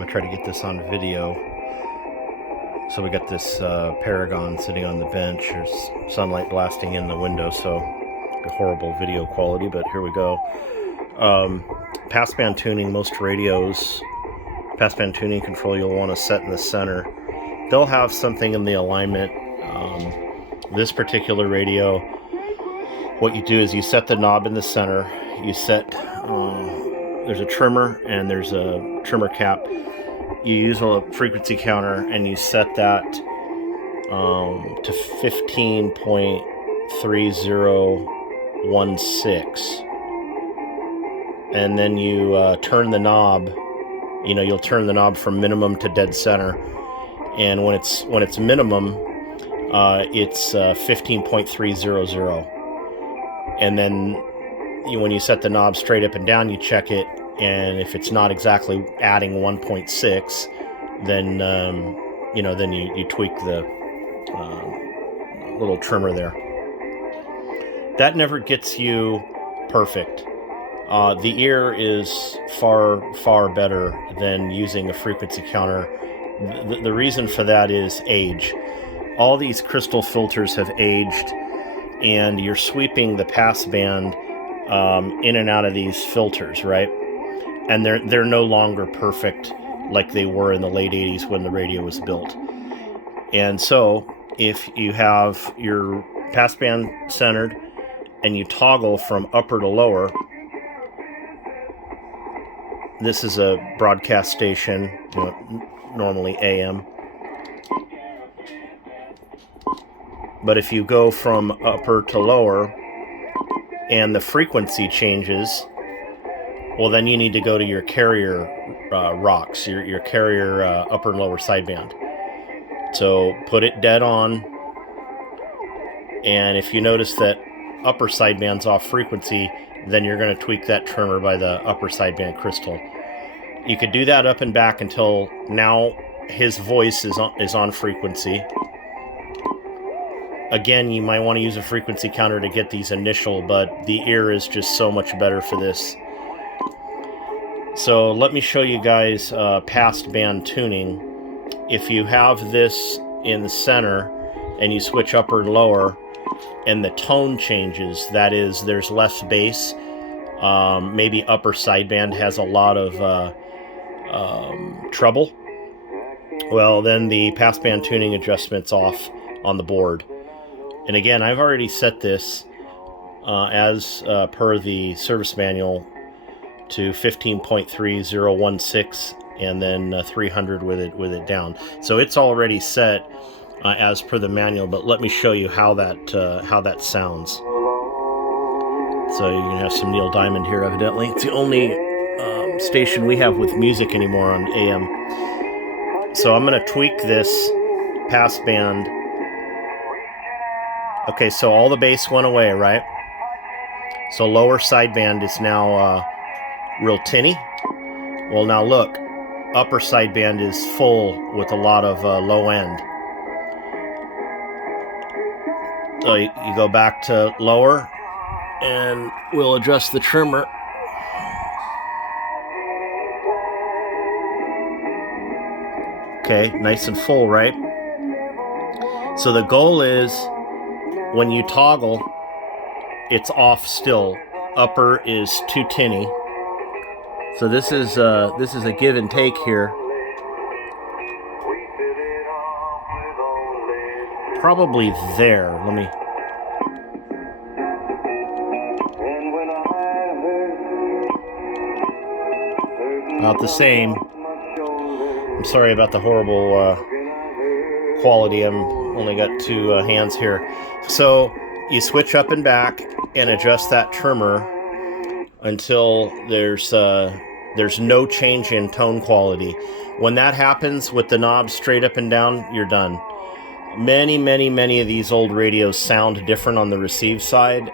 I'm gonna try to get this on video. So we got this Paragon sitting on the bench. There's sunlight blasting in the window, so a horrible video quality, but here we go. Passband tuning, most radios, passband tuning control you'll want to set in the center. They'll have something in the alignment. This particular radio, what you do is you set the knob in the center. You set, there's a trimmer and there's a trimmer cap. You use a frequency counter and you set that to 15.3016. And then you turn the knob. You'll turn the knob from minimum to dead center. And when it's minimum, it's 15.300. And then when you set the knob straight up and down, you check it. And if it's not exactly adding 1.6, then then you tweak the little trimmer there. That never gets you perfect. The ear is far better than using a frequency counter. The reason for that is age. All these crystal filters have aged, and you're sweeping the passband in and out of these filters, right? And they're no longer perfect like they were in the late 80s when the radio was built. And so if you have your passband centered and you toggle from upper to lower, this is a broadcast station, normally AM. But if you go from upper to lower and the frequency changes, well, then you need to go to your carrier rocks, your carrier upper and lower sideband. So put it dead on, and if you notice that upper sideband's off frequency, then you're going to tweak that trimmer by the upper sideband crystal. You could do that up and back until now his voice is on frequency. Again, you might want to use a frequency counter to get these initial, but the ear is just so much better for this. So let me show you guys passband tuning. If you have this in the center and you switch upper and lower and the tone changes, that is, there's less bass, maybe upper sideband has a lot of treble, well, then the passband tuning adjustment's off on the board. And again, I've already set this as per the service manual to 15.3016 and then 300 with it down. So it's already set as per the manual, but let me show you how that sounds. So you're gonna have some Neil Diamond here, evidently. It's the only station we have with music anymore on AM. So I'm gonna tweak this passband. Okay, so all the bass went away, right? So lower sideband is now real tinny. Well, now look, upper sideband is full with a lot of low end. So you go back to lower, and we'll adjust the trimmer. Okay, nice and full, right? So the goal is, when you toggle, it's off still. Upper is too tinny. So this is a give and take here. Probably there. Let me. About the same. I'm sorry about the horrible quality. I'm only got two hands here. So you switch up and back and adjust that trimmer until there's no change in tone quality. When that happens with the knob straight up and down, you're done. Many of these old radios sound different on the receive side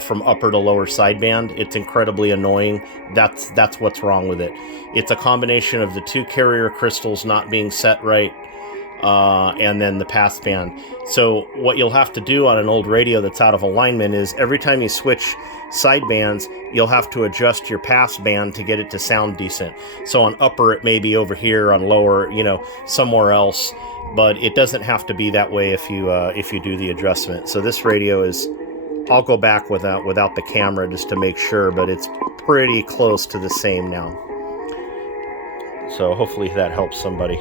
from upper to lower sideband. It's incredibly annoying. That's what's wrong with it. It's a combination of the two carrier crystals not being set right and then the passband. So what you'll have to do on an old radio that's out of alignment is every time you switch sidebands, you'll have to adjust your passband to get it to sound decent. So on upper, it may be over here, on lower, you know, somewhere else, but it doesn't have to be that way if you do the adjustment. So this radio is, I'll go back without the camera just to make sure, but it's pretty close to the same now. So hopefully that helps somebody.